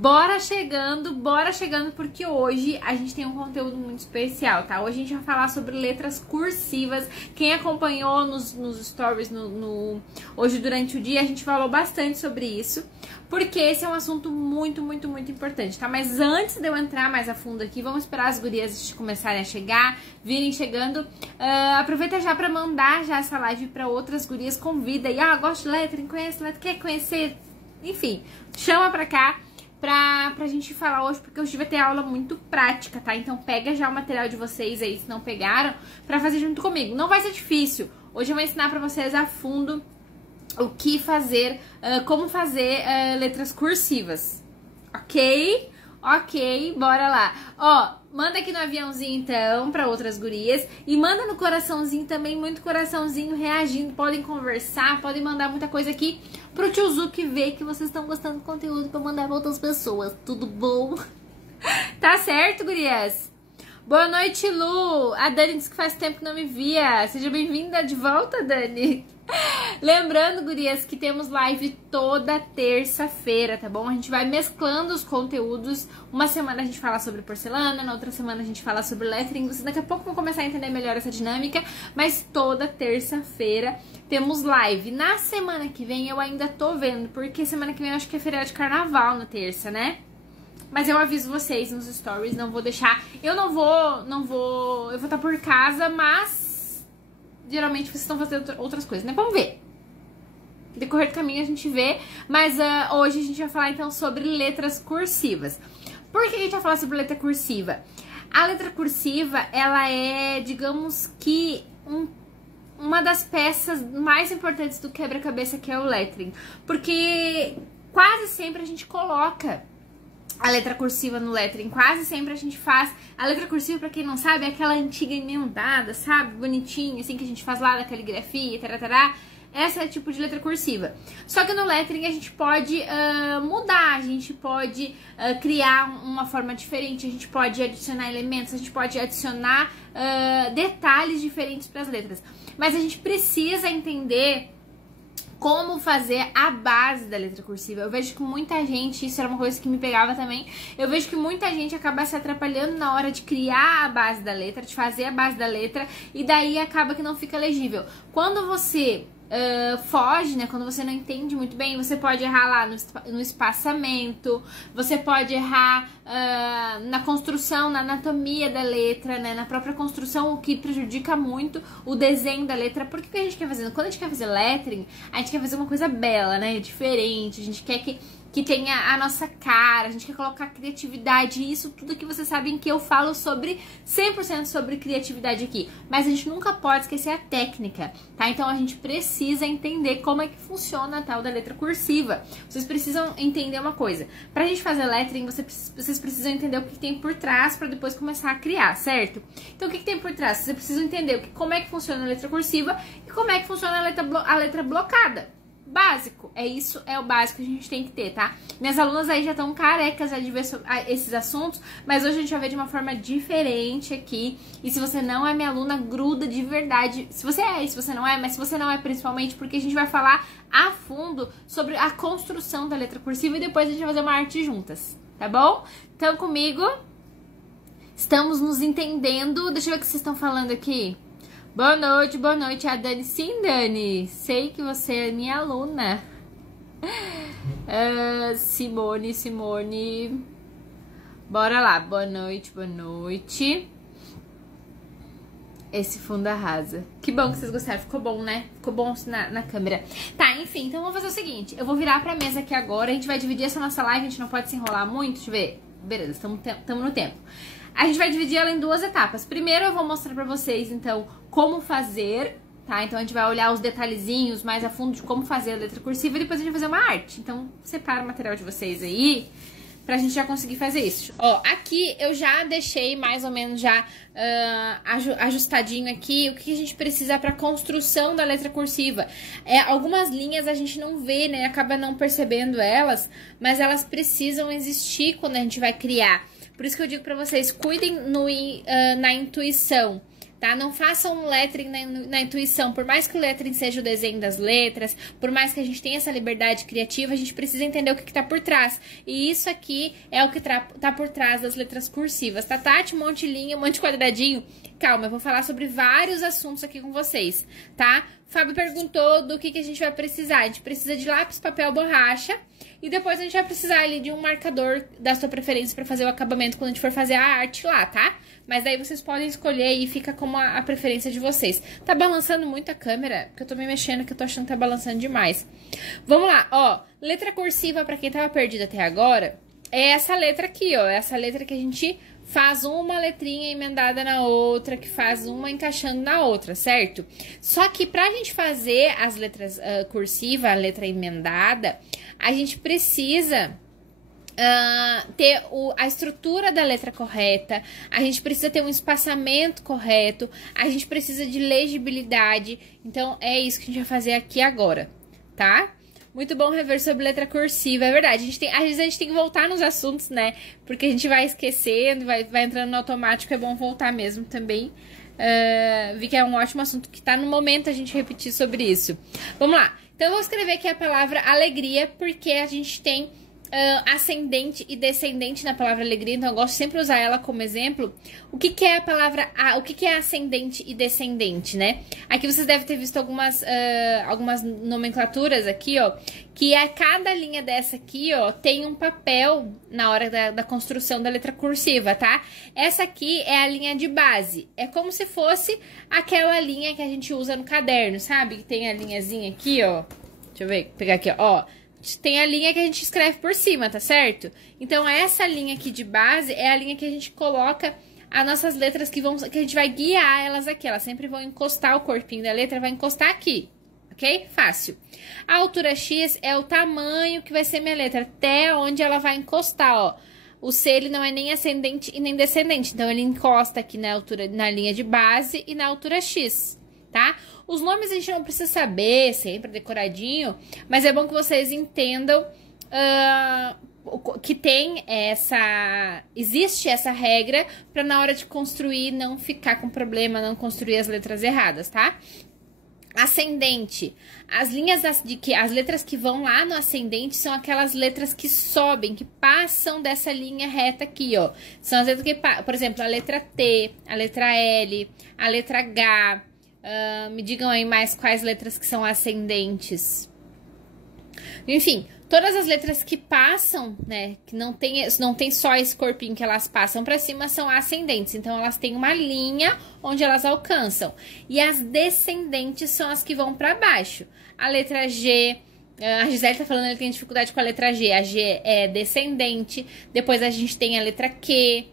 bora chegando, porque hoje a gente tem um conteúdo muito especial, tá? Hoje a gente vai falar sobre letras cursivas. Quem acompanhou nos stories hoje durante o dia, a gente falou bastante sobre isso, porque esse é um assunto muito importante, tá? Mas antes de eu entrar mais a fundo aqui, vamos esperar as gurias começarem a chegar, virem chegando. Aproveita já pra mandar já essa live pra outras gurias, convida. E, gosto de letra, conhece letra, quer conhecer? Enfim, chama pra cá. Pra gente falar hoje, porque hoje vai ter aula muito prática, tá? Então pega já o material de vocês aí, se não pegaram, pra fazer junto comigo. Não vai ser difícil. Hoje eu vou ensinar pra vocês a fundo o que fazer, como fazer letras cursivas, ok? Ok, bora lá. Manda aqui no aviãozinho então pra outras gurias. E manda no coraçãozinho também, muito coraçãozinho reagindo. Podem conversar, podem mandar muita coisa aqui pro tio Zuki ver que vocês estão gostando do conteúdo pra mandar pra outras pessoas. Tudo bom? Tá certo, gurias? Boa noite, Lu. A Dani disse que faz tempo que não me via. Seja bem-vinda de volta, Dani. Lembrando, gurias, que temos live toda terça-feira, tá bom? A gente vai mesclando os conteúdos. Uma semana a gente fala sobre porcelana, na outra semana a gente fala sobre lettering. Vocês daqui a pouco vão começar a entender melhor essa dinâmica, mas toda terça-feira temos live. Na semana que vem eu ainda tô vendo, porque semana que vem eu acho que é feriado de carnaval na terça, né? Mas eu aviso vocês nos stories, não vou deixar. Eu eu vou estar por casa, mas geralmente vocês estão fazendo outras coisas, né? Vamos ver. No decorrer do caminho a gente vê. Mas hoje a gente vai falar então sobre letras cursivas. Por que a gente vai falar sobre letra cursiva? A letra cursiva, ela é, digamos que, uma das peças mais importantes do quebra-cabeça, que é o lettering. Porque quase sempre a gente coloca a letra cursiva no lettering, quase sempre a gente faz. A letra cursiva, pra quem não sabe, é aquela antiga emendada, sabe? Bonitinha, assim, que a gente faz lá da caligrafia, tarará. Essa é o tipo de letra cursiva. Só que no lettering a gente pode mudar, a gente pode criar uma forma diferente, a gente pode adicionar elementos, a gente pode adicionar detalhes diferentes para as letras. Mas a gente precisa entender como fazer a base da letra cursiva. Eu vejo que muita gente, isso era uma coisa que me pegava também, eu vejo que muita gente acaba se atrapalhando na hora de criar a base da letra, de fazer a base da letra, e daí acaba que não fica legível. Quando você foge, né, quando você não entende muito bem, você pode errar lá no espaçamento, você pode errar na construção, na anatomia da letra, né, na própria construção, o que prejudica muito o desenho da letra. Porque o que a gente quer fazer? Quando a gente quer fazer lettering, a gente quer fazer uma coisa bela, né, diferente, a gente quer que tenha a nossa cara, a gente quer colocar criatividade, e isso tudo que vocês sabem que eu falo sobre 100% sobre criatividade aqui. Mas a gente nunca pode esquecer a técnica, tá? Então a gente precisa entender como é que funciona a tal da letra cursiva. Vocês precisam entender uma coisa. Pra gente fazer lettering, vocês precisam entender o que tem por trás pra depois começar a criar, certo? Então o que tem por trás? Vocês precisam entender como é que funciona a letra cursiva e como é que funciona a letra blocada. Básico, é o básico que a gente tem que ter, tá? Minhas alunas aí já estão carecas de ver esses assuntos, mas hoje a gente vai ver de uma forma diferente aqui. E se você não é minha aluna, gruda de verdade. Se você é, se você não é, mas se você não é principalmente, porque a gente vai falar a fundo sobre a construção da letra cursiva e depois a gente vai fazer uma arte juntas, tá bom? Então comigo, estamos nos entendendo. Deixa eu ver o que vocês estão falando aqui. Boa noite, a Dani. Sim, Dani, sei que você é minha aluna. Simone. Bora lá, boa noite. Esse fundo arrasa. Que bom que vocês gostaram, ficou bom, né? Ficou bom na câmera. Tá, enfim, então vamos fazer o seguinte. Eu vou virar pra mesa aqui agora, a gente vai dividir essa nossa live, a gente não pode se enrolar muito, deixa eu ver. Beleza, estamos no tempo. A gente vai dividir ela em duas etapas. Primeiro eu vou mostrar pra vocês, então, como fazer, tá? Então a gente vai olhar os detalhezinhos mais a fundo de como fazer a letra cursiva e depois a gente vai fazer uma arte. Então separa o material de vocês aí pra gente já conseguir fazer isso. Aqui eu já deixei mais ou menos já ajustadinho aqui o que a gente precisa pra construção da letra cursiva. Algumas linhas a gente não vê, né? Acaba não percebendo elas, mas elas precisam existir quando a gente vai criar. Por isso que eu digo pra vocês, cuidem na intuição, tá? Não façam um lettering na intuição. Por mais que o lettering seja o desenho das letras, por mais que a gente tenha essa liberdade criativa, a gente precisa entender o que tá por trás. E isso aqui é o que tá por trás das letras cursivas, tá, Tati? Um monte de linha, um monte de quadradinho. Calma, eu vou falar sobre vários assuntos aqui com vocês, tá? Fábio perguntou do que a gente vai precisar. A gente precisa de lápis, papel, borracha. E depois a gente vai precisar ali de um marcador da sua preferência para fazer o acabamento quando a gente for fazer a arte lá, tá? Mas daí vocês podem escolher e fica como a preferência de vocês. Tá balançando muito a câmera? Porque eu tô me mexendo, que eu tô achando que tá balançando demais. Vamos lá, ó. Letra cursiva, pra quem tava perdido até agora, é essa letra aqui, ó. É essa letra que a gente faz uma letrinha emendada na outra, que faz uma encaixando na outra, certo? Só que pra gente fazer as letras cursiva, a letra emendada, a gente precisa ter a estrutura da letra correta, a gente precisa ter um espaçamento correto, a gente precisa de legibilidade. Então, é isso que a gente vai fazer aqui agora, tá? Muito bom rever sobre letra cursiva, é verdade. Às vezes a gente tem que voltar nos assuntos, né? Porque a gente vai esquecendo, vai entrando no automático, é bom voltar mesmo também. Vi que é um ótimo assunto que tá no momento a gente repetir sobre isso. Vamos lá. Então eu vou escrever aqui a palavra alegria, porque a gente tem ascendente e descendente na palavra alegria, então eu gosto sempre de usar ela como exemplo. O que é a palavra, o que é ascendente e descendente, né? Aqui vocês devem ter visto algumas nomenclaturas aqui, ó, que a cada linha dessa aqui, ó, tem um papel na hora da construção da letra cursiva, tá? Essa aqui é a linha de base, é como se fosse aquela linha que a gente usa no caderno, sabe? Que tem a linhazinha aqui, ó, deixa eu ver, pegar aqui, ó, tem a linha que a gente escreve por cima, tá certo? Então, essa linha aqui de base é a linha que a gente coloca as nossas letras que a gente vai guiar elas aqui. Elas sempre vão encostar, o corpinho da letra vai encostar aqui, ok? Fácil. A altura X é o tamanho que vai ser minha letra, até onde ela vai encostar, ó. O C, ele não é nem ascendente e nem descendente, então ele encosta aqui na altura, na linha de base e na altura X, tá? Os nomes a gente não precisa saber sempre decoradinho, mas é bom que vocês entendam que existe essa regra para na hora de construir não ficar com problema, não construir as letras erradas, tá? Ascendente. As letras que vão lá no ascendente são aquelas letras que sobem, que passam dessa linha reta aqui, ó. São as letras que, por exemplo, a letra T, a letra L, a letra H. Me digam aí mais quais letras que são ascendentes. Enfim, todas as letras que passam, né, que não tem só esse corpinho que elas passam pra cima, são ascendentes. Então, elas têm uma linha onde elas alcançam. E as descendentes são as que vão pra baixo. A letra G, a Gisele tá falando que ela tem dificuldade com a letra G. A G é descendente. Depois a gente tem a letra Q,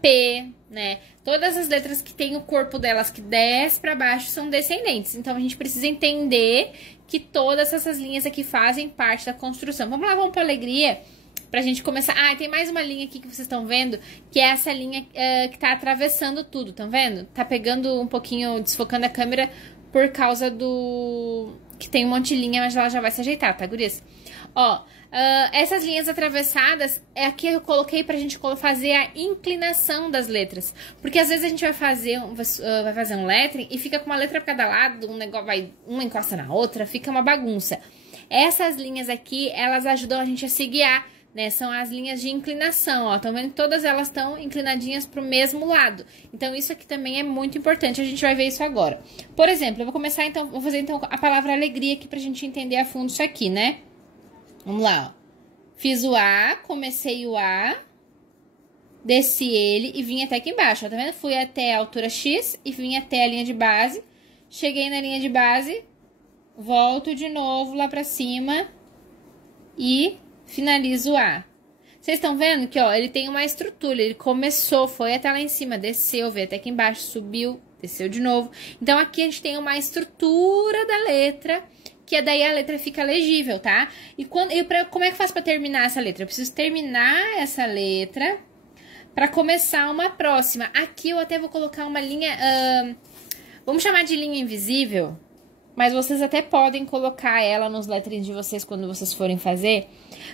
P, né? Todas as letras que tem o corpo delas que desce pra baixo são descendentes. Então, a gente precisa entender que todas essas linhas aqui fazem parte da construção. Vamos lá, vamos pra alegria, pra gente começar. Ah, tem mais uma linha aqui que vocês estão vendo, que é essa linha que tá atravessando tudo, estão vendo? Tá pegando um pouquinho, desfocando a câmera por causa que tem um monte de linha, mas ela já vai se ajeitar, tá, gurias? Ó, essas linhas atravessadas é aqui eu coloquei pra gente fazer a inclinação das letras. Porque às vezes a gente vai fazer um lettering e fica com uma letra pra cada lado, uma encosta na outra, fica uma bagunça. Essas linhas aqui, elas ajudam a gente a se guiar, né? São as linhas de inclinação, ó. Estão vendo que todas elas estão inclinadinhas pro mesmo lado. Então, isso aqui também é muito importante, a gente vai ver isso agora. Por exemplo, eu vou começar então, vou fazer então a palavra alegria aqui pra gente entender a fundo isso aqui, né? Vamos lá, ó. Fiz o A, comecei o A, desci ele e vim até aqui embaixo, ó, tá vendo? Fui até a altura X e vim até a linha de base. Cheguei na linha de base, volto de novo lá pra cima e finalizo o A. Vocês estão vendo que, ó, ele tem uma estrutura, ele começou, foi até lá em cima, desceu, veio até aqui embaixo, subiu, desceu de novo. Então, aqui a gente tem uma estrutura da letra, que daí a letra fica legível, tá? E como é que eu faço pra terminar essa letra? Eu preciso terminar essa letra pra começar uma próxima. Aqui eu até vou colocar uma linha, vamos chamar de linha invisível, mas vocês até podem colocar ela nos letrinhos de vocês quando vocês forem fazer,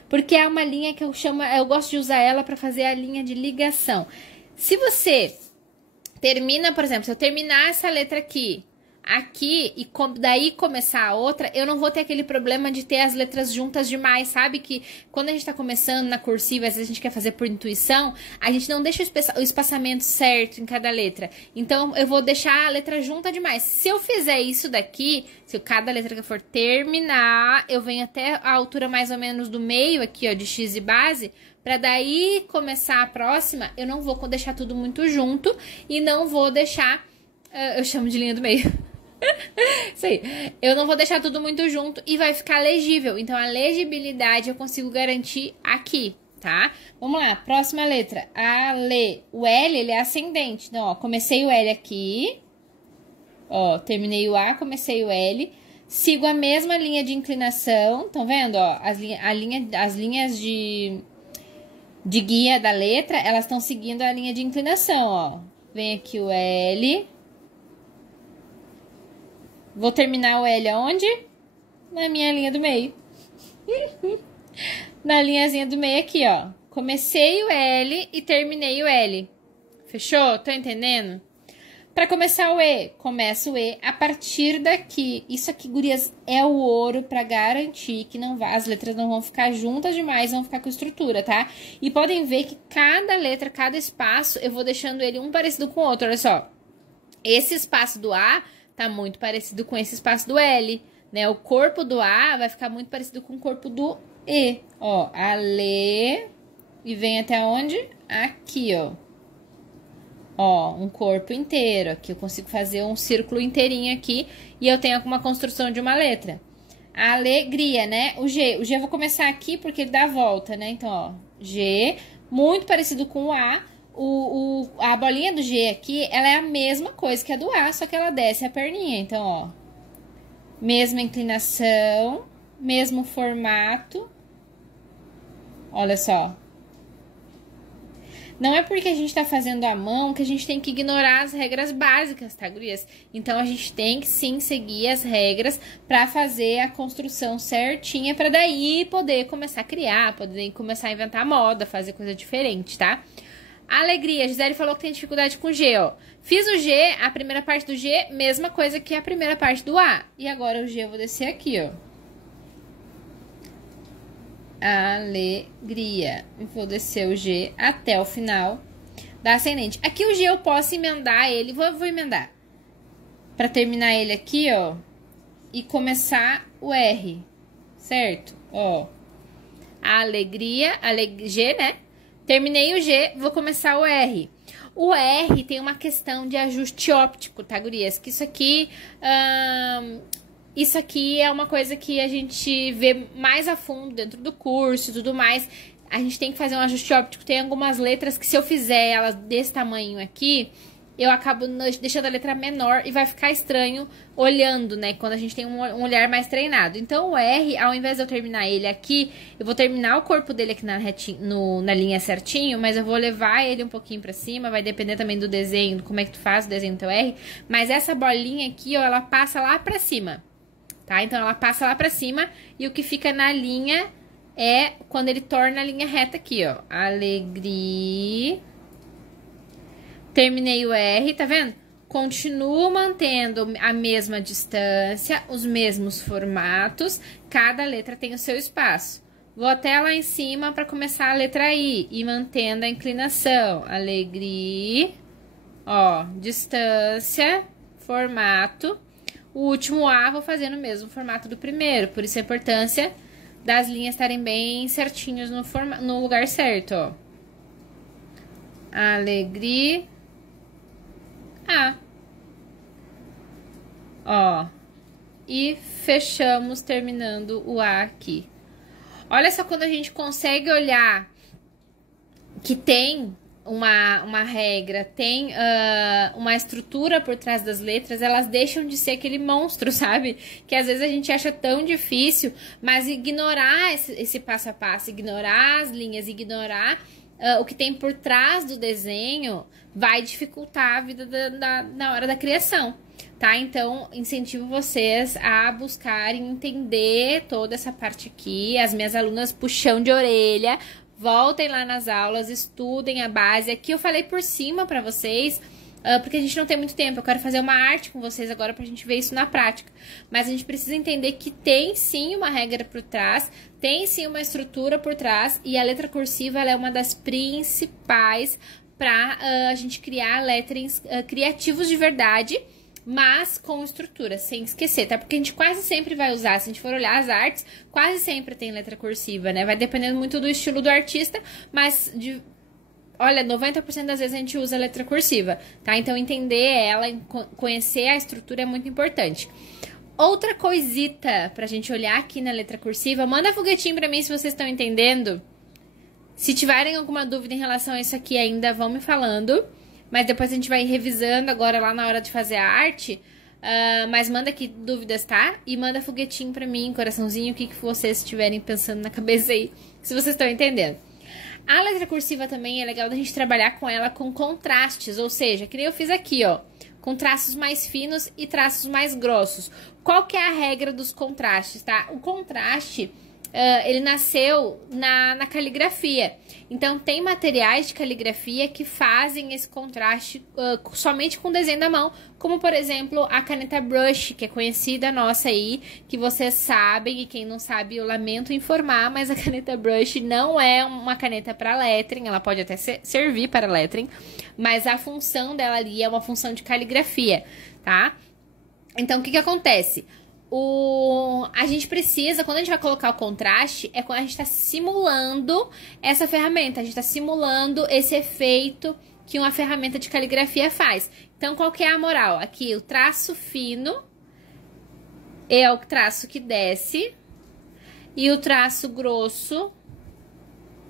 porque é uma linha que eu gosto de usar ela pra fazer a linha de ligação. Se você termina, por exemplo, se eu terminar essa letra aqui e daí começar a outra, eu não vou ter aquele problema de ter as letras juntas demais, sabe? Que quando a gente tá começando na cursiva, às vezes a gente quer fazer por intuição, a gente não deixa o espaçamento certo em cada letra. Então, eu vou deixar a letra junta demais. Se eu fizer isso daqui, se cada letra que eu for terminar, eu venho até a altura mais ou menos do meio aqui, ó, de X de base, pra daí começar a próxima, eu não vou deixar tudo muito junto e não vou deixar, eu chamo de linha do meio. Isso aí. Eu não vou deixar tudo muito junto e vai ficar legível. Então, a legibilidade eu consigo garantir aqui, tá? Vamos lá, próxima letra. O L, ele é ascendente. Então, ó, comecei o L aqui. Ó, terminei o A, comecei o L. Sigo a mesma linha de inclinação. Estão vendo, ó? As linhas de guia da letra, elas estão seguindo a linha de inclinação, ó. Vem aqui o L. Vou terminar o L aonde? Na minha linha do meio. Na linhazinha do meio aqui, ó. Comecei o L e terminei o L. Fechou? Tô entendendo? Pra começar o E, começa o E a partir daqui. Isso aqui, gurias, é o ouro pra garantir que as letras não vão ficar juntas demais, vão ficar com estrutura, tá? E podem ver que cada letra, cada espaço, eu vou deixando ele um parecido com o outro. Olha só. Esse espaço do A tá muito parecido com esse espaço do L, né? O corpo do A vai ficar muito parecido com o corpo do E. Ó, a Lê e vem até onde? Aqui, ó. Ó, um corpo inteiro. Aqui eu consigo fazer um círculo inteirinho aqui e eu tenho uma construção de uma letra. A alegria, né? O G eu vou começar aqui porque ele dá a volta, né? Então, ó, G, muito parecido com o A. A bolinha do G aqui, ela é a mesma coisa que a do A, só que ela desce a perninha. Então, ó, mesma inclinação, mesmo formato. Olha só. Não é porque a gente tá fazendo à mão que a gente tem que ignorar as regras básicas, tá, gurias? Então, a gente tem que sim seguir as regras pra fazer a construção certinha, pra daí poder começar a criar, poder começar a inventar moda, fazer coisa diferente, tá? Alegria, a Gisele falou que tem dificuldade com G, ó. Fiz o G, a primeira parte do G, mesma coisa que a primeira parte do A. E agora o G eu vou descer aqui, ó. Alegria. Vou descer o G até o final da ascendente. Aqui o G eu posso emendar ele, vou emendar. Pra terminar ele aqui, ó. E começar o R, certo? Ó. Alegria, G, né? Terminei o G, vou começar o R. O R tem uma questão de ajuste óptico, tá, gurias? Que isso aqui é uma coisa que a gente vê mais a fundo dentro do curso e tudo mais. A gente tem que fazer um ajuste óptico. Tem algumas letras que se eu fizer elas desse tamanho aqui, eu acabo deixando a letra menor e vai ficar estranho olhando, né? Quando a gente tem um olhar mais treinado. Então, o R, ao invés de eu terminar ele aqui, eu vou terminar o corpo dele aqui na linha certinho, mas eu vou levar ele um pouquinho pra cima, vai depender também do desenho, como é que tu faz o desenho do teu R. Mas essa bolinha aqui, ó, ela passa lá pra cima, tá? Então, ela passa lá pra cima e o que fica na linha é quando ele torna a linha reta aqui, ó. Alegria. Terminei o R, tá vendo? Continuo mantendo a mesma distância, os mesmos formatos, cada letra tem o seu espaço. Vou até lá em cima para começar a letra I e mantendo a inclinação. Alegria, ó, distância, formato. O último A vou fazer no mesmo formato do primeiro, por isso a importância das linhas estarem bem certinhos no lugar certo, ó. Alegria. Ó, e fechamos terminando o A aqui. Olha só quando a gente consegue olhar que tem uma regra, tem uma estrutura por trás das letras, elas deixam de ser aquele monstro, sabe? Que às vezes a gente acha tão difícil, mas ignorar esse passo a passo, ignorar as linhas, ignorar o que tem por trás do desenho vai dificultar a vida na hora da criação, tá? Então, incentivo vocês a buscarem entender toda essa parte aqui. As minhas alunas puxão de orelha, voltem lá nas aulas, estudem a base. Aqui eu falei por cima pra vocês porque a gente não tem muito tempo. Eu quero fazer uma arte com vocês agora pra gente ver isso na prática. Mas a gente precisa entender que tem sim uma regra por trás, tem sim uma estrutura por trás, e a letra cursiva ela é uma das principais pra a gente criar letterings criativos de verdade, mas com estrutura, sem esquecer, tá? Porque a gente quase sempre vai usar, se a gente for olhar as artes, quase sempre tem letra cursiva, né? Vai dependendo muito do estilo do artista, mas olha, 90% das vezes a gente usa a letra cursiva, tá? Então, entender ela, conhecer a estrutura é muito importante. Outra coisita pra gente olhar aqui na letra cursiva, manda foguetinho pra mim se vocês estão entendendo. Se tiverem alguma dúvida em relação a isso aqui ainda, vão me falando. Mas depois a gente vai revisando agora lá na hora de fazer a arte. Mas manda aqui dúvidas, tá? E manda foguetinho pra mim, coraçãozinho, o que vocês estiverem pensando na cabeça aí, se vocês estão entendendo. A letra cursiva também é legal da gente trabalhar com ela com contrastes, ou seja, que nem eu fiz aqui, ó, com traços mais finos e traços mais grossos. Qual que é a regra dos contrastes, tá? O contraste, ele nasceu na caligrafia. Então, tem materiais de caligrafia que fazem esse contraste somente com o desenho da mão, como, por exemplo, a caneta brush, que é conhecida nossa aí, que vocês sabem, e quem não sabe, eu lamento informar, mas a caneta brush não é uma caneta para lettering, ela pode até servir para lettering, mas a função dela ali é uma função de caligrafia, tá? Então, o que acontece? A gente precisa, quando a gente vai colocar o contraste, é quando a gente está simulando essa ferramenta, a gente está simulando esse efeito que uma ferramenta de caligrafia faz. Então, qual que é a moral? Aqui, o traço fino é o traço que desce e o traço grosso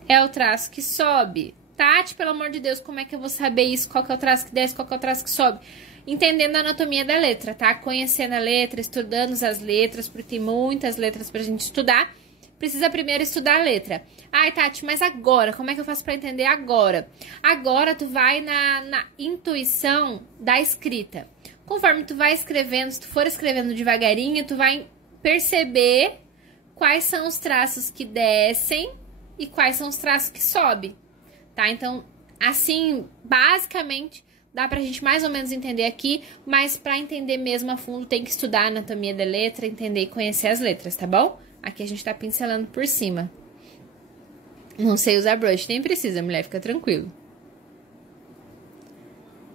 é o traço que sobe. Tati, pelo amor de Deus, como é que eu vou saber isso? Qual que é o traço que desce, qual que é o traço que sobe? Entendendo a anatomia da letra, tá? Conhecendo a letra, estudando as letras, porque tem muitas letras pra gente estudar. Precisa primeiro estudar a letra. Ai, Tati, mas agora? Como é que eu faço pra entender agora? Agora tu vai na intuição da escrita. Conforme tu vai escrevendo, se tu for escrevendo devagarinho, tu vai perceber quais são os traços que descem e quais são os traços que sobem, tá? Então, assim, basicamente, dá pra gente mais ou menos entender aqui, mas pra entender mesmo a fundo tem que estudar a anatomia da letra, entender e conhecer as letras, tá bom? Aqui a gente tá pincelando por cima. Não sei usar brush, nem precisa, mulher, fica tranquilo.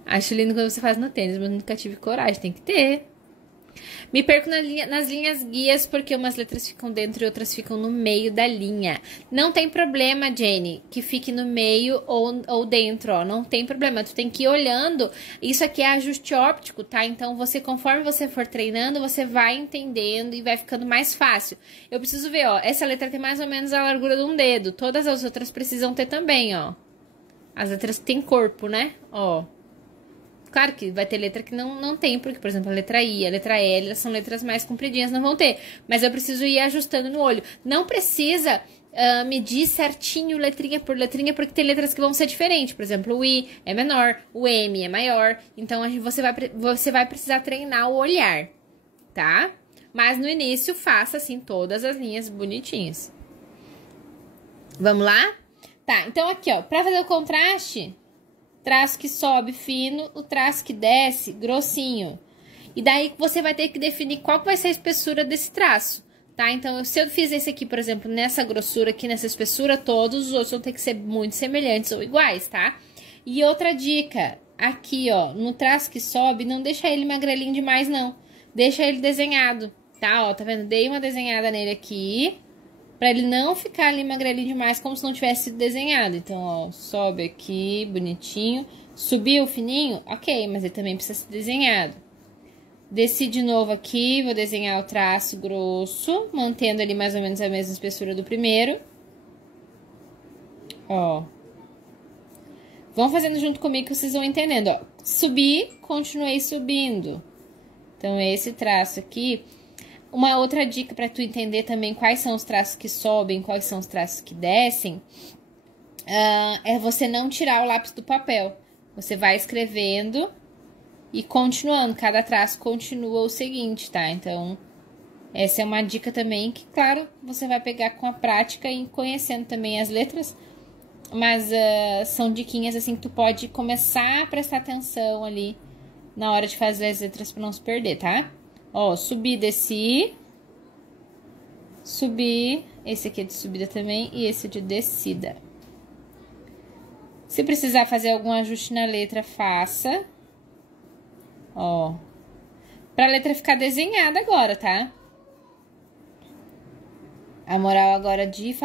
Acho lindo quando você faz no tênis, mas nunca tive coragem, tem que ter. Me perco nas linhas guias porque umas letras ficam dentro e outras ficam no meio da linha. Não tem problema, Jenny, que fique no meio ou dentro, ó. Não tem problema, tu tem que ir olhando. Isso aqui é ajuste óptico, tá? Então, conforme você for treinando, você vai entendendo e vai ficando mais fácil. Eu preciso ver, ó, essa letra tem mais ou menos a largura de um dedo. Todas as outras precisam ter também, ó. As letras têm corpo, né? Ó. Claro que vai ter letra que não tem, porque, por exemplo, a letra I, a letra L, elas são letras mais compridinhas, não vão ter. Mas eu preciso ir ajustando no olho. Não precisa medir certinho letrinha por letrinha, porque tem letras que vão ser diferentes. Por exemplo, o I é menor, o M é maior. Então, você vai precisar treinar o olhar, tá? Mas no início, faça, assim, todas as linhas bonitinhas. Vamos lá? Tá, então aqui, ó, pra fazer o contraste... Traço que sobe fino, o traço que desce grossinho. E daí você vai ter que definir qual vai ser a espessura desse traço, tá? Então, se eu fizer esse aqui, por exemplo, nessa grossura aqui, nessa espessura, todos os outros vão ter que ser muito semelhantes ou iguais, tá? E outra dica, aqui, ó, no traço que sobe, não deixa ele magrelinho demais, não. Deixa ele desenhado, tá? Ó, tá vendo? Dei uma desenhada nele aqui... Pra ele não ficar ali magrelinho demais, como se não tivesse sido desenhado. Então, ó, sobe aqui, bonitinho. Subiu fininho? Ok, mas ele também precisa ser desenhado. Desci de novo aqui, vou desenhar o traço grosso, mantendo ali mais ou menos a mesma espessura do primeiro. Ó. Vão fazendo junto comigo que vocês vão entendendo, ó. Subi, continuei subindo. Então, esse traço aqui... Uma outra dica para tu entender também quais são os traços que sobem, quais são os traços que descem, é você não tirar o lápis do papel. Você vai escrevendo e continuando. Cada traço continua o seguinte, tá? Então, essa é uma dica também que, claro, você vai pegar com a prática e conhecendo também as letras. Mas são diquinhas assim que tu pode começar a prestar atenção ali na hora de fazer as letras pra não se perder, tá? Ó, subi, desci. Subir. Esse aqui é de subida também e esse de descida. Se precisar fazer algum ajuste na letra, faça. Ó. Pra letra ficar desenhada agora, tá? A moral agora de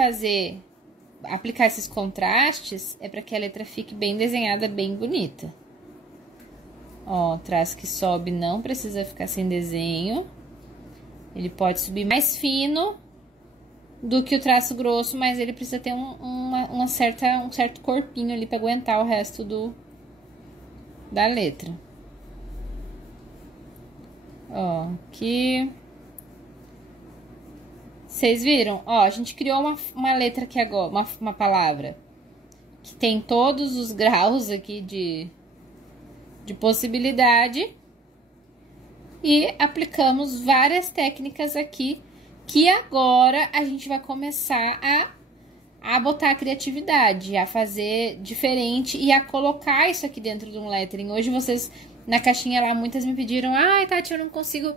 aplicar esses contrastes é pra que a letra fique bem desenhada, bem bonita. Ó, traço que sobe não precisa ficar sem desenho. Ele pode subir mais fino do que o traço grosso, mas ele precisa ter um certo corpinho ali pra aguentar o resto da letra. Ó, aqui. Vocês viram? Ó, a gente criou uma letra aqui agora, uma palavra que tem todos os graus aqui de possibilidade. E aplicamos várias técnicas aqui que agora a gente vai começar a botar a criatividade, a fazer diferente e a colocar isso aqui dentro de um lettering. Hoje vocês, na caixinha lá, muitas me pediram: ai, Tati, eu não consigo...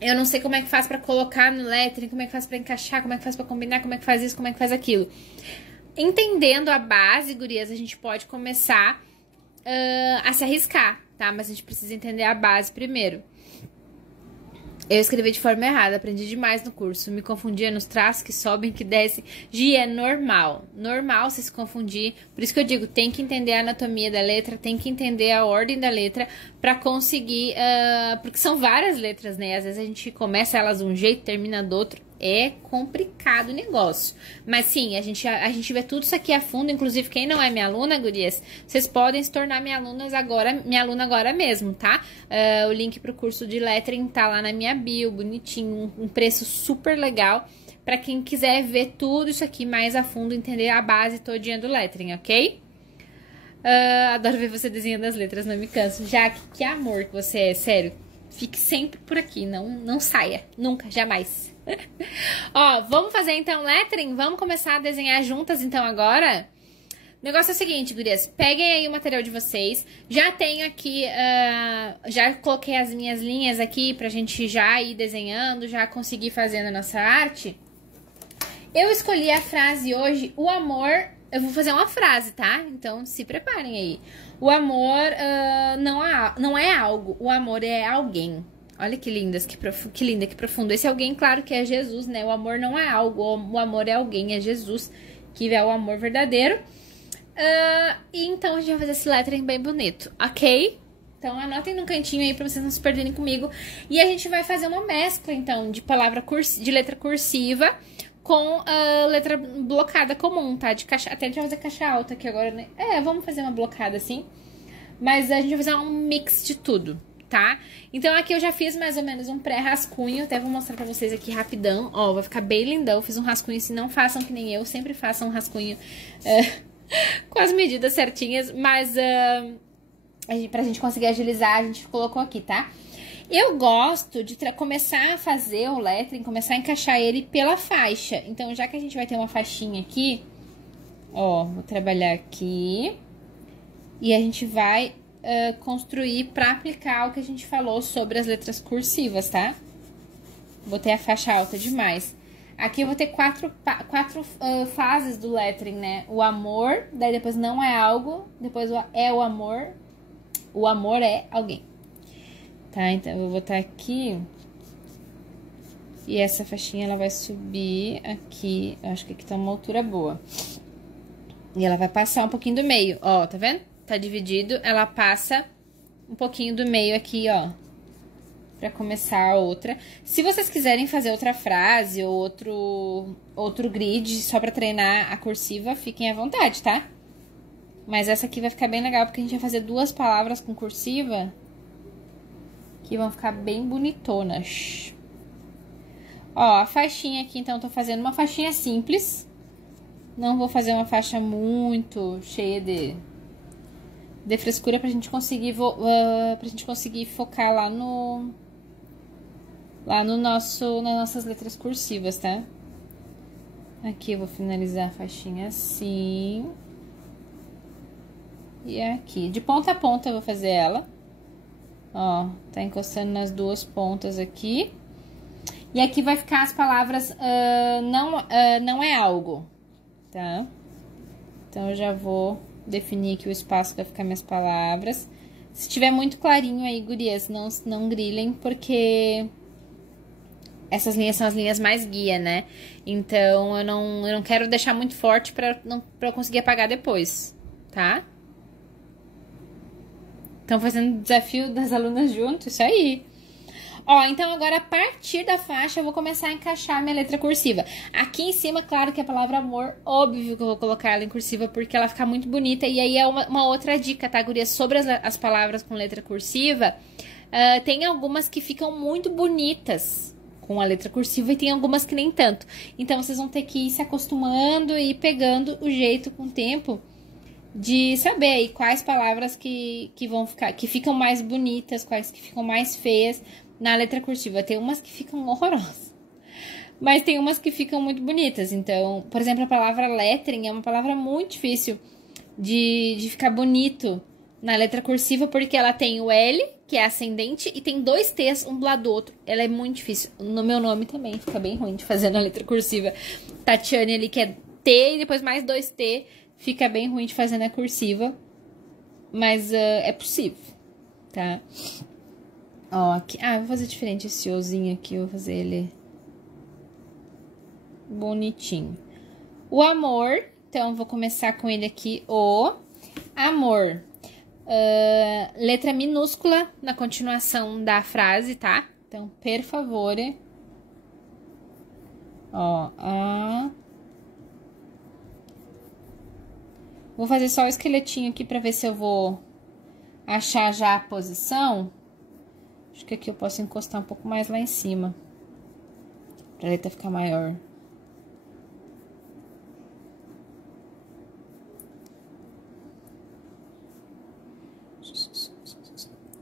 Eu não sei como é que faz pra colocar no lettering, como é que faz pra encaixar, como é que faz pra combinar, como é que faz isso, como é que faz aquilo. Entendendo a base, gurias, a gente pode começar a se arriscar, tá? Mas a gente precisa entender a base primeiro. Eu escrevi de forma errada, aprendi demais no curso. Me confundia nos traços que sobem, que descem. Gi, é normal. Normal você se confundir. Por isso que eu digo, tem que entender a anatomia da letra, tem que entender a ordem da letra pra conseguir... porque são várias letras, né? Às vezes a gente começa elas de um jeito, termina do outro. É complicado o negócio. Mas sim, a gente vê tudo isso aqui a fundo. Inclusive, quem não é minha aluna, gurias, vocês podem se tornar minha aluna agora mesmo, tá? O link pro curso de lettering tá lá na minha bio, bonitinho, um preço super legal. Pra quem quiser ver tudo isso aqui mais a fundo, entender a base todinha do lettering, ok? Adoro ver você desenhando as letras, não me canso. Jaque, que amor que você é, sério. Fique sempre por aqui, não saia, nunca, jamais. Ó, vamos fazer então lettering? Vamos começar a desenhar juntas então agora? O negócio é o seguinte, gurias, peguem aí o material de vocês. Já tenho aqui, já coloquei as minhas linhas aqui pra gente já ir desenhando, já conseguir fazendo a nossa arte. Eu escolhi a frase hoje, o amor... Eu vou fazer uma frase, tá? Então se preparem aí. O amor não é algo, o amor é alguém. Olha que lindas, que linda, que profundo. Esse alguém, claro que é Jesus, né? O amor não é algo, o amor é alguém, é Jesus, que é o amor verdadeiro. E então a gente vai fazer esse lettering bem bonito, ok? Então anotem no cantinho aí pra vocês não se perderem comigo. E a gente vai fazer uma mescla, então, de letra cursiva com letra blocada comum, tá? De caixa, até a gente vai fazer caixa alta aqui agora, né? Vamos fazer uma blocada assim. Mas a gente vai fazer um mix de tudo, tá? Então aqui eu já fiz mais ou menos um pré-rascunho. Até vou mostrar pra vocês aqui rapidão. Ó, vai ficar bem lindão. Eu fiz um rascunho assim, não façam que nem eu. Sempre façam um rascunho com as medidas certinhas. Mas pra gente conseguir agilizar, a gente colocou aqui, tá? Eu gosto de começar a fazer o lettering, começar a encaixar ele pela faixa. Então, já que a gente vai ter uma faixinha aqui, ó, vou trabalhar aqui. E a gente vai construir pra aplicar o que a gente falou sobre as letras cursivas, tá? Botei a faixa alta demais. Aqui eu vou ter quatro fases do lettering, né? O amor, daí depois não é algo, depois é o amor é alguém. Tá, então eu vou botar aqui. E essa faixinha, ela vai subir aqui. Eu acho que aqui tá uma altura boa. E ela vai passar um pouquinho do meio, ó, tá vendo? Tá dividido, ela passa um pouquinho do meio aqui, ó. Pra começar a outra. Se vocês quiserem fazer outra frase ou outro grid só pra treinar a cursiva, fiquem à vontade, tá? Mas essa aqui vai ficar bem legal, porque a gente vai fazer duas palavras com cursiva que vão ficar bem bonitonas. Ó, a faixinha aqui, então, eu tô fazendo uma faixinha simples. Não vou fazer uma faixa muito cheia de frescura pra gente conseguir, focar lá nas nossas letras cursivas, tá? Aqui eu vou finalizar a faixinha assim. E aqui. De ponta a ponta eu vou fazer ela. Ó, tá encostando nas duas pontas aqui. E aqui vai ficar as palavras não é algo, tá? Então, eu já vou definir aqui o espaço que vai ficar minhas palavras. Se tiver muito clarinho aí, gurias, não grilem, porque essas linhas são as linhas mais guia, né? Então, eu não quero deixar muito forte pra eu conseguir apagar depois, tá? Estão fazendo o desafio das alunas junto, isso aí. Ó, então agora a partir da faixa eu vou começar a encaixar a minha letra cursiva. Aqui em cima, claro que a palavra amor, óbvio que eu vou colocar ela em cursiva porque ela fica muito bonita. E aí é uma outra dica, tá, guria? Sobre as palavras com letra cursiva, tem algumas que ficam muito bonitas com a letra cursiva e tem algumas que nem tanto. Então vocês vão ter que ir se acostumando e pegando o jeito com o tempo de saber aí quais palavras que ficam mais bonitas, quais que ficam mais feias na letra cursiva. Tem umas que ficam horrorosas, mas tem umas que ficam muito bonitas. Então, por exemplo, a palavra lettering é uma palavra muito difícil de ficar bonito na letra cursiva, porque ela tem o L, que é ascendente, e tem dois T's um do lado do outro. Ela é muito difícil. No meu nome também fica bem ruim de fazer na letra cursiva. Tatiane ali, que é T e depois mais dois T. Fica bem ruim de fazer na cursiva, mas é possível, tá? Ó, aqui... Ah, vou fazer diferente esse Ozinho aqui, vou fazer ele bonitinho. O amor, então, vou começar com ele aqui, o amor. Letra minúscula na continuação da frase, tá? Então, per favore. Ó, Vou fazer só o esqueletinho aqui pra ver se eu vou achar já a posição. Acho que aqui eu posso encostar um pouco mais lá em cima, pra letra ficar maior.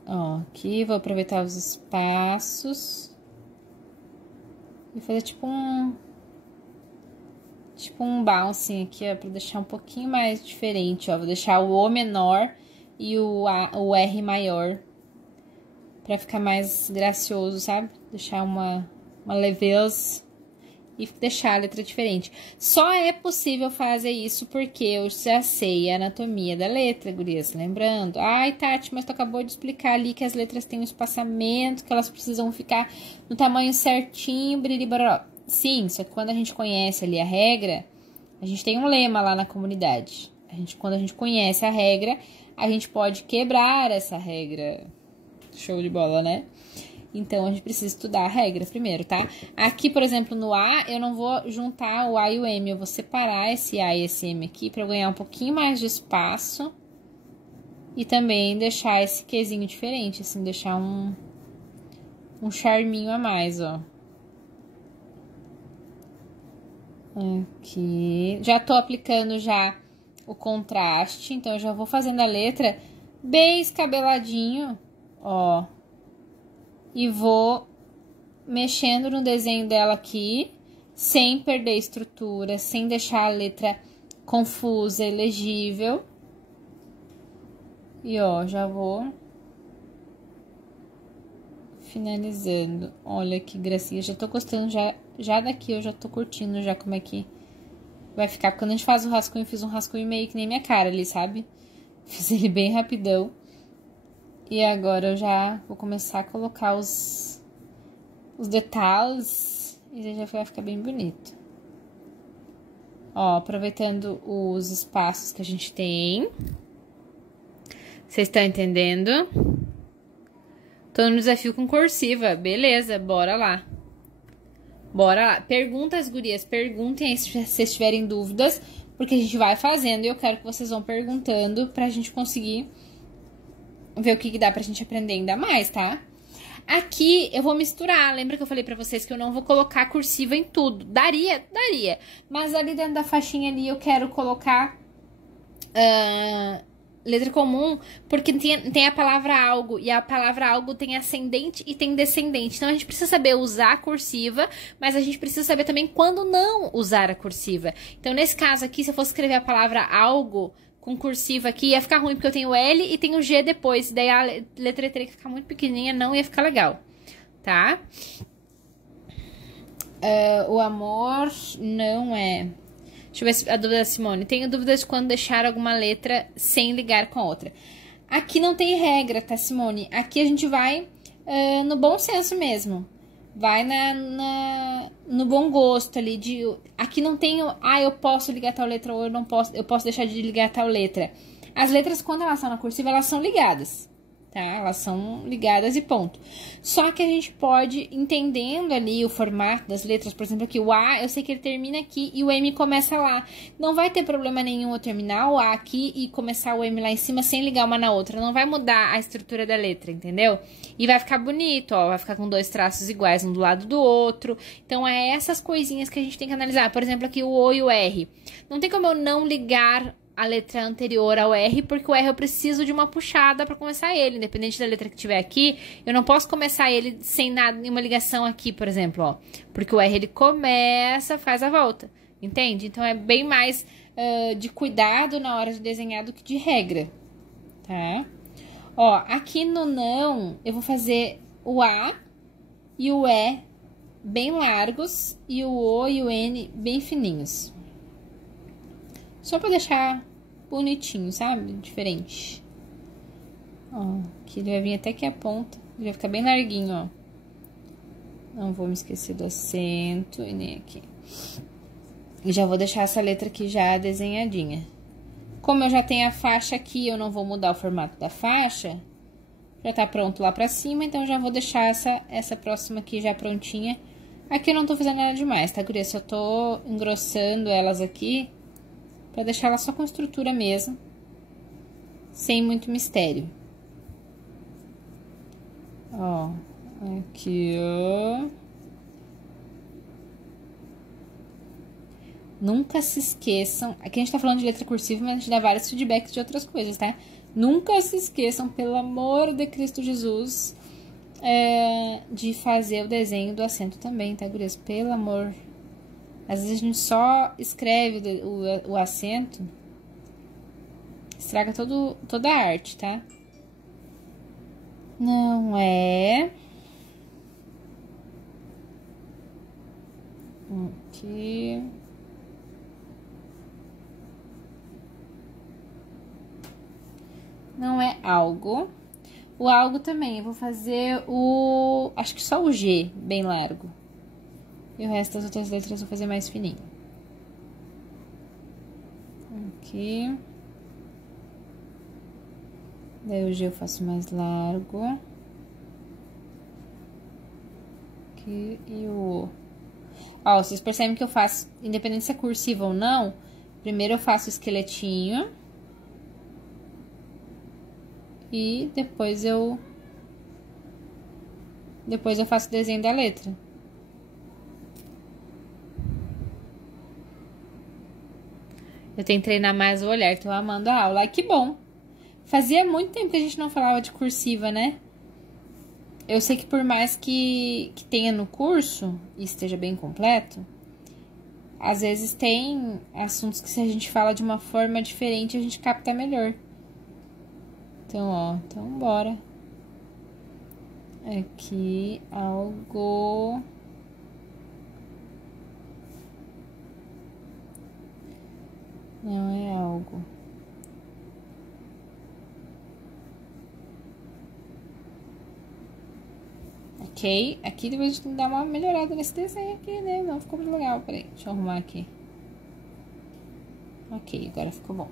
Ó, aqui vou aproveitar os espaços e fazer tipo um bouncing aqui, ó, pra deixar um pouquinho mais diferente, ó. Vou deixar o O menor e o R maior, pra ficar mais gracioso, sabe? Deixar uma leveza e deixar a letra diferente. Só é possível fazer isso porque eu já sei a anatomia da letra, gurias, lembrando. Ai, Tati, mas tu acabou de explicar ali que as letras têm um espaçamento, que elas precisam ficar no tamanho certinho, biribaró. Sim, só que quando a gente conhece ali a regra, a gente tem um lema lá na comunidade. Quando a gente conhece a regra, a gente pode quebrar essa regra. Show de bola, né? Então, a gente precisa estudar a regra primeiro, tá? Aqui, por exemplo, no A, eu não vou juntar o A e o M. Eu vou separar esse A e esse M aqui pra eu ganhar um pouquinho mais de espaço. E também deixar esse Qzinho diferente, assim, deixar um charminho a mais, ó. Aqui. Já tô aplicando já o contraste, então eu já vou fazendo a letra bem escabeladinho, ó. E vou mexendo no desenho dela aqui, sem perder estrutura, sem deixar a letra confusa, ilegível. E, ó, já vou finalizando. Olha que gracinha, já tô gostando, já daqui eu já tô curtindo já como é que vai ficar. Quando a gente faz o rascunho, fiz um rascunho meio que nem minha cara ali, sabe? Fiz ele bem rapidão. E agora eu já vou começar a colocar os detalhes e já vai ficar bem bonito. Ó, aproveitando os espaços que a gente tem. Vocês estão entendendo? Tô no desafio com cursiva. Beleza, bora lá. Bora lá. Perguntas, gurias. Perguntem aí se vocês tiverem dúvidas, porque a gente vai fazendo e eu quero que vocês vão perguntando pra gente conseguir ver o que dá pra gente aprender ainda mais, tá? Aqui eu vou misturar. Lembra que eu falei pra vocês que eu não vou colocar cursiva em tudo? Daria. Mas ali dentro da faixinha ali eu quero colocar Letra comum, porque tem a palavra algo, e a palavra algo tem ascendente e tem descendente. Então, a gente precisa saber usar a cursiva, mas a gente precisa saber também quando não usar a cursiva. Então, nesse caso aqui, se eu fosse escrever a palavra algo com cursiva aqui, ia ficar ruim, porque eu tenho L e tenho G depois. Daí, a letra teria que ficar muito pequenininha, não ia ficar legal, tá? O amor não é... Deixa eu ver a dúvida da Simone. Tenho dúvidas de quando deixar alguma letra sem ligar com a outra. Aqui não tem regra, tá, Simone? Aqui a gente vai no bom senso mesmo. Vai no bom gosto ali. Aqui não tem eu posso ligar tal letra ou eu posso deixar de ligar tal letra. As letras, quando elas estão na cursiva, elas são ligadas. Tá? Elas são ligadas e ponto. Só que a gente pode, entendendo ali o formato das letras, por exemplo, aqui o A, eu sei que ele termina aqui e o M começa lá. Não vai ter problema nenhum eu terminar o A aqui e começar o M lá em cima sem ligar uma na outra. Não vai mudar a estrutura da letra, entendeu? E vai ficar bonito, ó, vai ficar com 2 traços iguais um do lado do outro. Então, é essas coisinhas que a gente tem que analisar. Por exemplo, aqui o O e o R. Não tem como eu não ligar a letra anterior ao R, porque o R eu preciso de uma puxada para começar ele, independente da letra que tiver aqui, eu não posso começar ele sem nada, nenhuma ligação aqui, por exemplo, ó, porque o R ele começa, faz a volta, entende? Então é bem mais de cuidado na hora de desenhar do que de regra, tá? Ó, aqui no não, eu vou fazer o A e o E bem largos e o O e o N bem fininhos. Só pra deixar bonitinho, sabe? Diferente. Ó, aqui ele vai vir até aqui a ponta. Ele vai ficar bem larguinho, ó. Não vou me esquecer do acento e nem aqui. E já vou deixar essa letra aqui já desenhadinha. Como eu já tenho a faixa aqui, eu não vou mudar o formato da faixa. Já tá pronto lá pra cima, então já vou deixar essa próxima aqui já prontinha. Aqui eu não tô fazendo nada demais, tá, guria? Eu tô engrossando elas aqui pra deixar ela só com estrutura mesmo, sem muito mistério. Ó, aqui, ó. Nunca se esqueçam, aqui a gente tá falando de letra cursiva, mas a gente dá vários feedbacks de outras coisas, tá? Nunca se esqueçam, pelo amor de Cristo Jesus, de fazer o desenho do acento também, tá, gurias? Pelo amor. Às vezes a gente só escreve o acento, estraga toda a arte, tá? Não é... Aqui... Não é algo. O algo também, eu vou fazer acho que só o G, bem largo. E o resto das outras letras eu vou fazer mais fininho. Aqui. Daí o G eu faço mais largo. Aqui e o O. Ó, vocês percebem que eu faço, independente se é cursiva ou não, primeiro eu faço o esqueletinho. E depois eu faço o desenho da letra. Eu tenho que treinar mais o olhar, tô amando a aula. Ai, que bom! Fazia muito tempo que a gente não falava de cursiva, né? Eu sei que por mais que tenha no curso, e esteja bem completo, às vezes tem assuntos que se a gente fala de uma forma diferente, a gente capta melhor. Então, ó, então bora. Aqui, algo... Não é algo. Ok, aqui depois a gente tem que dar uma melhorada nesse desenho aqui, né? Não ficou muito legal, peraí, deixa eu arrumar aqui. Ok, agora ficou bom.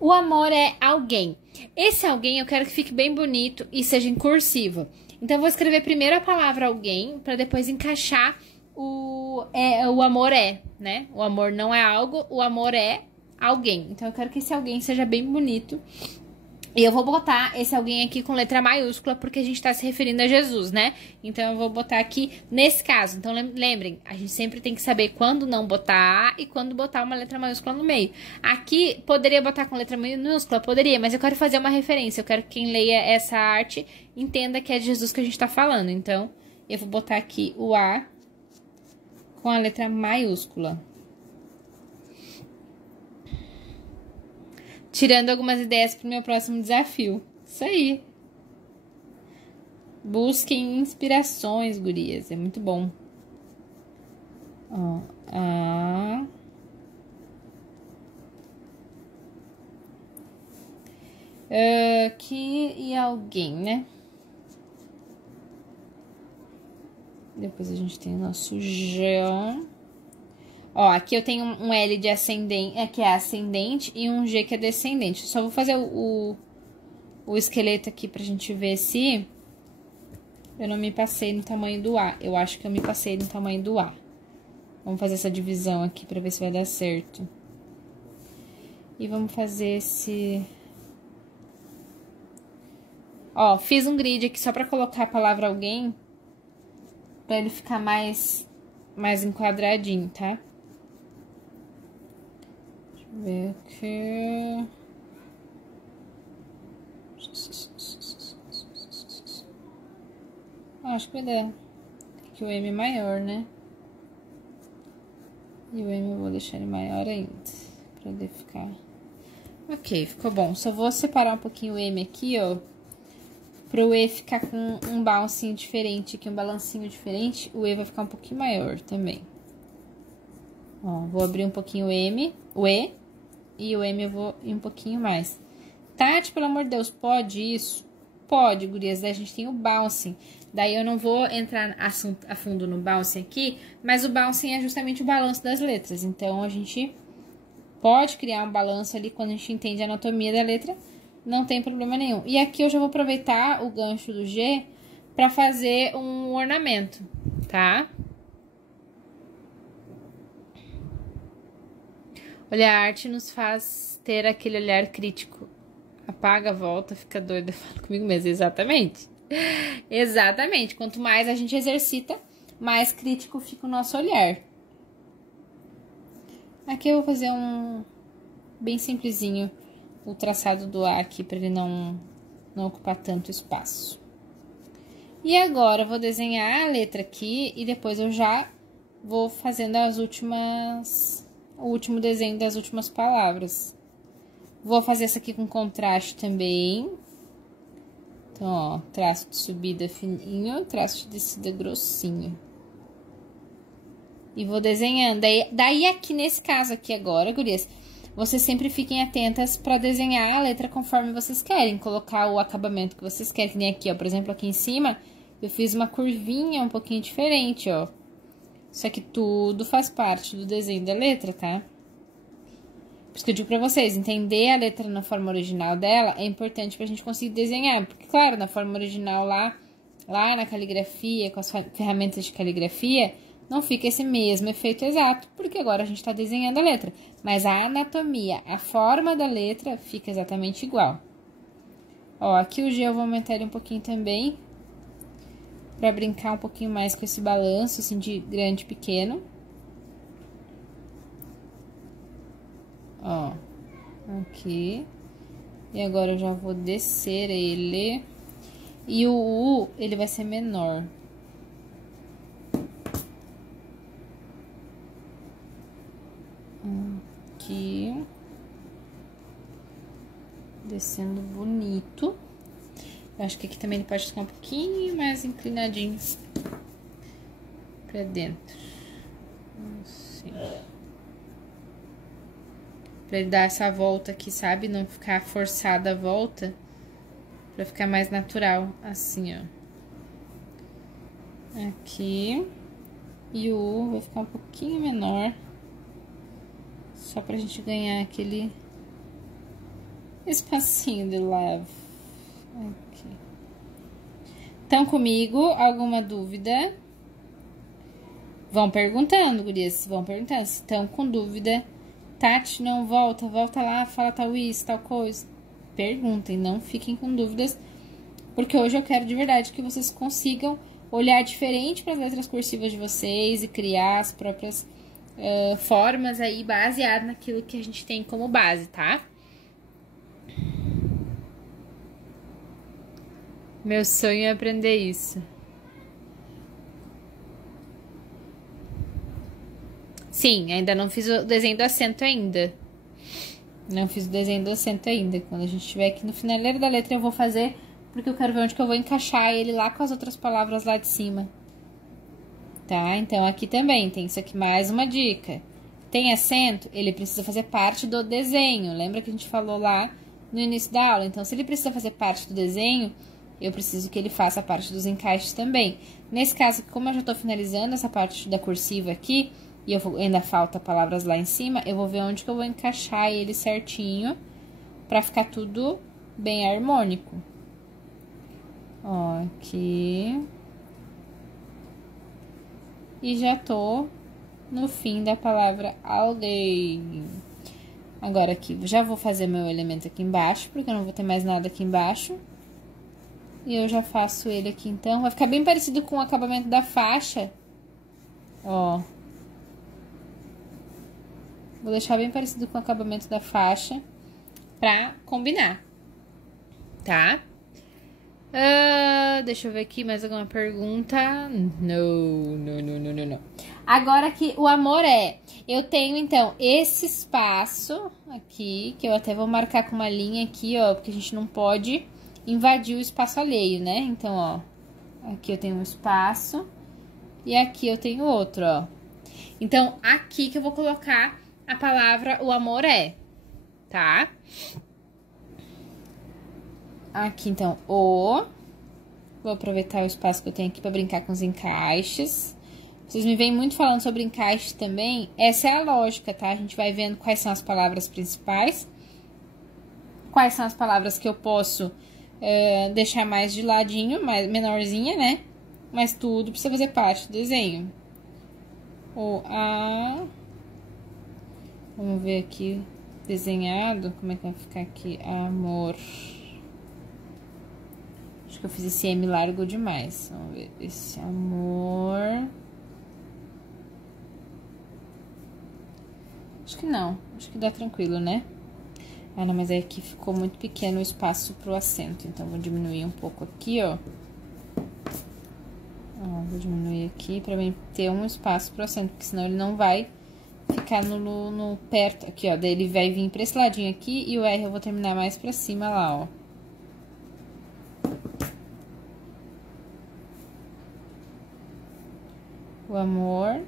O amor é alguém. Esse alguém eu quero que fique bem bonito e seja em cursiva. Então, eu vou escrever primeiro a palavra alguém, para depois encaixar o amor é, né? O amor não é algo, o amor é alguém. Então, eu quero que esse alguém seja bem bonito E eu vou botar esse alguém aqui com letra maiúscula, porque a gente tá se referindo a Jesus, né? Então, eu vou botar aqui nesse caso. Então, lembrem, a gente sempre tem que saber quando não botar e quando botar uma letra maiúscula no meio. Aqui, poderia botar com letra minúscula? Poderia, mas eu quero fazer uma referência. Eu quero que quem leia essa arte entenda que é de Jesus que a gente tá falando. Então, eu vou botar aqui o A com a letra maiúscula. Tirando algumas ideias pro meu próximo desafio. Isso aí. Busquem inspirações, gurias. É muito bom. Ó, aqui e alguém, né? Depois a gente tem o nosso G. Ó, aqui eu tenho um L de ascendente, que é ascendente, e um G que é descendente. Só vou fazer o esqueleto aqui pra gente ver se eu não me passei no tamanho do A. Eu acho que eu me passei no tamanho do A. Vamos fazer essa divisão aqui pra ver se vai dar certo. E vamos fazer esse... Ó, fiz um grid aqui só pra colocar a palavra alguém, pra ele ficar mais enquadradinho, tá? Ver aqui. Acho que vai dar. Que o M é maior, né? E o M eu vou deixar ele maior ainda. Pra ele ficar. Ok, ficou bom. Só vou separar um pouquinho o M aqui, ó. Pro E ficar com um bouncinho diferente aqui, um balancinho diferente. O E vai ficar um pouquinho maior também. Ó, vou abrir um pouquinho o M, o E. E o M eu vou ir um pouquinho mais. Tati, pelo amor de Deus, pode isso? Pode, gurias. Daí a gente tem o bouncing. Daí eu não vou entrar a fundo no bouncing aqui, mas o bouncing é justamente o balanço das letras. Então, a gente pode criar um balanço ali quando a gente entende a anatomia da letra. Não tem problema nenhum. E aqui eu já vou aproveitar o gancho do G pra fazer um ornamento, tá? Olha, a arte nos faz ter aquele olhar crítico. Apaga, volta, fica doida, fala comigo mesmo. Exatamente. Exatamente. Quanto mais a gente exercita, mais crítico fica o nosso olhar. Aqui eu vou fazer um bem simplesinho, o traçado do A aqui, para ele não ocupar tanto espaço. E agora eu vou desenhar a letra aqui e depois eu já vou fazendo o último desenho das últimas palavras. Vou fazer essa aqui com contraste também. Então, ó, traço de subida fininho, traço de descida grossinho. E vou desenhando. Daí aqui, nesse caso aqui agora, gurias, vocês sempre fiquem atentas para desenhar a letra conforme vocês querem. Colocar o acabamento que vocês querem. Que nem aqui, ó, por exemplo, aqui em cima, eu fiz uma curvinha um pouquinho diferente, ó. Isso aqui tudo faz parte do desenho da letra, tá? Por isso que eu digo pra vocês, entender a letra na forma original dela é importante pra gente conseguir desenhar. Porque, claro, na forma original lá na caligrafia, com as ferramentas de caligrafia, não fica esse mesmo efeito exato, porque agora a gente tá desenhando a letra. Mas a anatomia, a forma da letra fica exatamente igual. Ó, aqui o G eu vou aumentar ele um pouquinho também, pra brincar um pouquinho mais com esse balanço, assim, de grande e pequeno. Ó, aqui. E agora eu já vou descer ele. E o U, ele vai ser menor. Aqui. Descendo bonito. Eu acho que aqui também ele pode ficar um pouquinho mais inclinadinho pra dentro. Assim. Pra ele dar essa volta aqui, sabe? Não ficar forçada a volta. Pra ficar mais natural, assim, ó. Aqui. E o U vai ficar um pouquinho menor. Só pra gente ganhar aquele espacinho de love. Aqui. Estão comigo? Alguma dúvida? Vão perguntando, gurias. Vão perguntando. Se estão com dúvida... Tati, não volta lá, fala tal isso, tal coisa. perguntem, não fiquem com dúvidas, porque hoje eu quero de verdade que vocês consigam olhar diferente para as letras cursivas de vocês e criar as próprias formas aí baseado naquilo que a gente tem como base, tá? Meu sonho é aprender isso. Sim, ainda não fiz o desenho do acento ainda. Não fiz o desenho do acento ainda. Quando a gente estiver aqui no finaleiro da letra eu vou fazer, porque eu quero ver onde que eu vou encaixar ele lá com as outras palavras lá de cima. Tá? Então aqui também tem isso aqui, mais uma dica. Tem acento, ele precisa fazer parte do desenho. Lembra que a gente falou lá no início da aula? Então, se ele precisa fazer parte do desenho, eu preciso que ele faça parte dos encaixes também. Nesse caso, como eu já tô finalizando essa parte da cursiva aqui, e ainda falta palavras lá em cima, eu vou ver onde que eu vou encaixar ele certinho, pra ficar tudo bem harmônico. Ó, aqui. E já tô no fim da palavra alguém. Agora aqui, já vou fazer meu elemento aqui embaixo, porque eu não vou ter mais nada aqui embaixo. E eu já faço ele aqui, então. Vai ficar bem parecido com o acabamento da faixa. Ó. Vou deixar bem parecido com o acabamento da faixa pra combinar. Tá? Deixa eu ver aqui mais alguma pergunta. Não. Agora aqui, o amor é... Eu tenho, então, esse espaço aqui, que eu até vou marcar com uma linha aqui, ó, porque a gente não pode invadir o espaço alheio, né? Então, ó, aqui eu tenho um espaço e aqui eu tenho outro, ó. Então, aqui que eu vou colocar a palavra o amor é, tá? Aqui, então, o... Vou aproveitar o espaço que eu tenho aqui pra brincar com os encaixes. Vocês me vêm muito falando sobre encaixe também. Essa é a lógica, tá? A gente vai vendo quais são as palavras principais. Quais são as palavras que eu posso deixar mais de ladinho, mais menorzinha, né? Mas tudo precisa fazer parte do desenho. O A... Vamos ver aqui, desenhado. Como é que vai ficar aqui? Amor... Acho que eu fiz esse M largo demais. Vamos ver. Esse amor. Acho que não. Acho que dá tranquilo, né? Ah, não, mas é que ficou muito pequeno o espaço pro acento. Então, vou diminuir um pouco aqui, ó. Ó, vou diminuir aqui pra mim ter um espaço pro acento. Porque senão ele não vai ficar no perto. Aqui, ó. Daí ele vai vir pra esse ladinho aqui. E o R eu vou terminar mais pra cima lá, ó. O amor.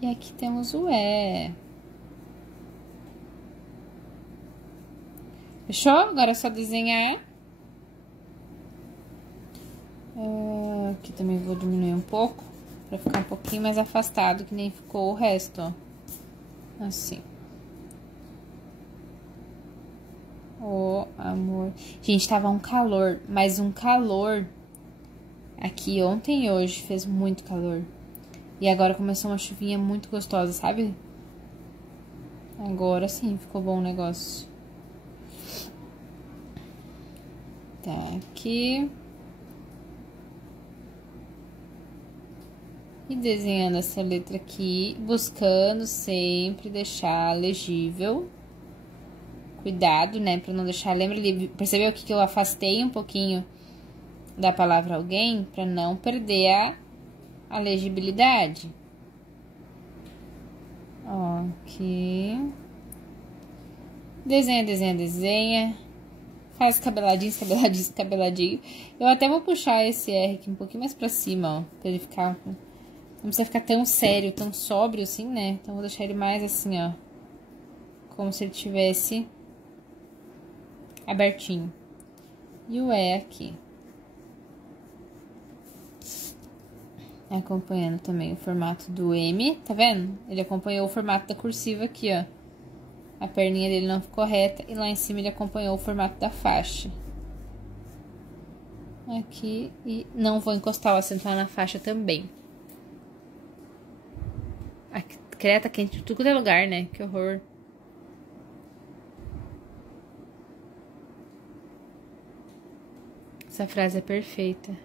E aqui temos o E. Fechou? Agora é só desenhar. Aqui também vou diminuir um pouco, pra ficar um pouquinho mais afastado, que nem ficou o resto, ó. Assim. O amor. Gente, tava um calor, mas um calor. Aqui ontem e hoje fez muito calor. E agora começou uma chuvinha muito gostosa, sabe? Agora sim, ficou bom o negócio. Tá, aqui. E desenhando essa letra aqui, buscando sempre deixar legível. Cuidado, né, pra não deixar... Lembra ali, percebeu aqui que eu afastei um pouquinho da palavra alguém? Pra não perder a legibilidade. Ó, aqui. Desenha. Faz cabeladinho. Eu até vou puxar esse R aqui um pouquinho mais pra cima, ó. Pra ele ficar... Não precisa ficar tão sério, tão sóbrio assim, né? Então, vou deixar ele mais assim, ó. Como se ele tivesse abertinho. E o E aqui. Acompanhando também o formato do M, tá vendo? Ele acompanhou o formato da cursiva aqui, ó. A perninha dele não ficou reta e lá em cima ele acompanhou o formato da faixa. Aqui, e não vou encostar o acento lá na faixa também. Aqui, creta quente de tudo é lugar, né? Que horror. Essa frase é perfeita.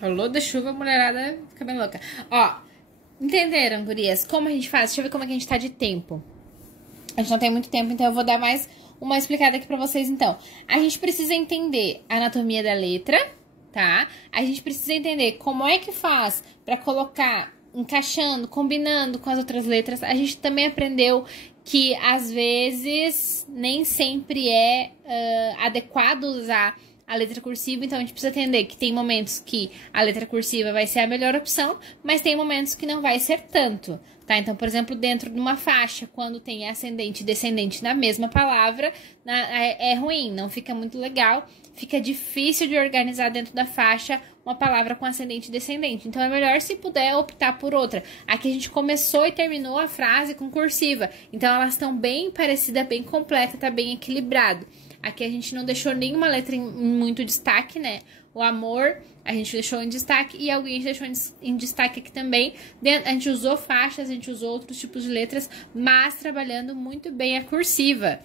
Falou da chuva, a mulherada fica bem louca. Ó, entenderam, gurias? Como a gente faz? Deixa eu ver como é que a gente tá de tempo. A gente não tem muito tempo, então eu vou dar mais uma explicada aqui pra vocês, então. A gente precisa entender a anatomia da letra, tá? A gente precisa entender como é que faz pra colocar, encaixando, combinando com as outras letras. A gente também aprendeu que, às vezes, nem sempre é adequado usar a letra cursiva, então a gente precisa entender que tem momentos que a letra cursiva vai ser a melhor opção, mas tem momentos que não vai ser tanto, tá? Então, por exemplo, dentro de uma faixa, quando tem ascendente e descendente na mesma palavra, é ruim, não fica muito legal, fica difícil de organizar dentro da faixa uma palavra com ascendente e descendente. Então, é melhor, se puder, optar por outra. Aqui a gente começou e terminou a frase com cursiva, então elas estão bem parecidas, bem completa, tá bem equilibrado. Aqui a gente não deixou nenhuma letra em muito destaque, né? O amor a gente deixou em destaque e alguém deixou em destaque aqui também. A gente usou faixas, a gente usou outros tipos de letras, mas trabalhando muito bem a cursiva.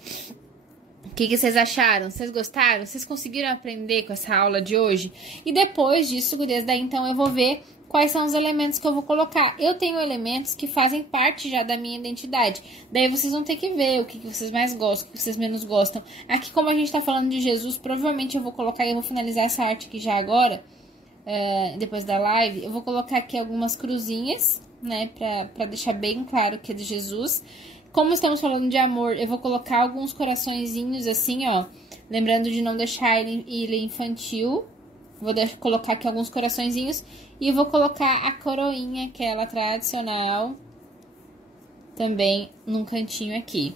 O que vocês acharam? Vocês gostaram? Vocês conseguiram aprender com essa aula de hoje? E depois disso, gurias, daí então eu vou ver quais são os elementos que eu vou colocar. Eu tenho elementos que fazem parte já da minha identidade. Daí vocês vão ter que ver o que vocês mais gostam, o que vocês menos gostam. Aqui, como a gente tá falando de Jesus, provavelmente eu vou colocar, eu vou finalizar essa arte aqui já agora, depois da live. Eu vou colocar aqui algumas cruzinhas, né, pra deixar bem claro que é de Jesus. Como estamos falando de amor, eu vou colocar alguns coraçõezinhos assim, ó. Lembrando de não deixar ele infantil. Vou colocar aqui alguns coraçõezinhos. E vou colocar a coroinha, aquela tradicional, também num cantinho aqui.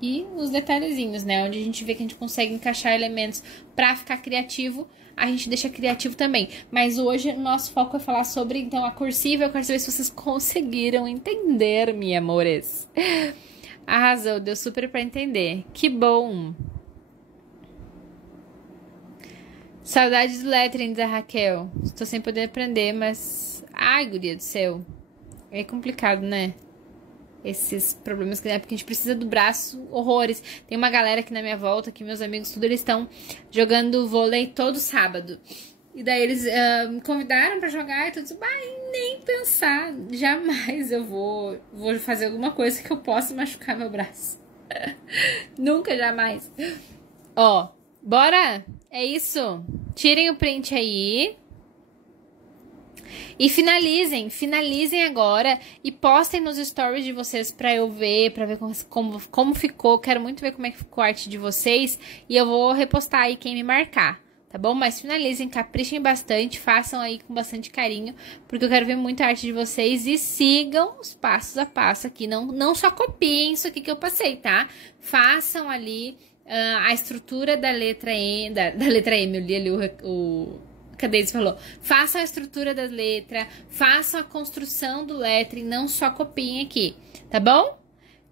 E os detalhezinhos, né? Onde a gente vê que a gente consegue encaixar elementos pra ficar criativo, a gente deixa criativo também. Mas hoje o nosso foco é falar sobre, então, a cursiva. Eu quero saber se vocês conseguiram entender, minha amores. Arrasou, deu super pra entender. Que bom! Saudades do lettering da Raquel. Estou sem poder aprender, mas... Ai, guria do céu. É complicado, né? Esses problemas que, porque a gente precisa do braço, horrores. Tem uma galera aqui na minha volta, que meus amigos, tudo, eles estão jogando vôlei todo sábado. E daí eles me convidaram pra jogar e tudo. Ai, nem pensar. Jamais eu vou fazer alguma coisa que eu possa machucar meu braço. Nunca, jamais. Ó, bora? É isso. Tirem o print aí. E finalizem agora e postem nos stories de vocês pra eu ver, pra ver como ficou. Quero muito ver como é que ficou a arte de vocês e eu vou repostar aí quem me marcar, tá bom? Mas finalizem, caprichem bastante, façam aí com bastante carinho, porque eu quero ver muito a arte de vocês e sigam os passos a passo aqui. Não só copiem isso aqui que eu passei, tá? Façam ali a estrutura da letra E, da letra M, eu li ali cadê ele falou? Façam a estrutura da letra, façam a construção do lettering, não só copiem aqui, tá bom?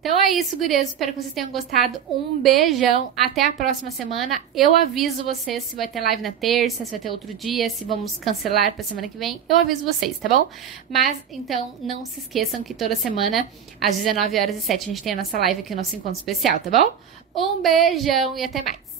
Então é isso, gurias. Espero que vocês tenham gostado. Um beijão. Até a próxima semana. Eu aviso vocês se vai ter live na terça, se vai ter outro dia, se vamos cancelar pra semana que vem. Eu aviso vocês, tá bom? Mas, então, não se esqueçam que toda semana, às 19h07, a gente tem a nossa live aqui, o nosso encontro especial, tá bom? Um beijão e até mais.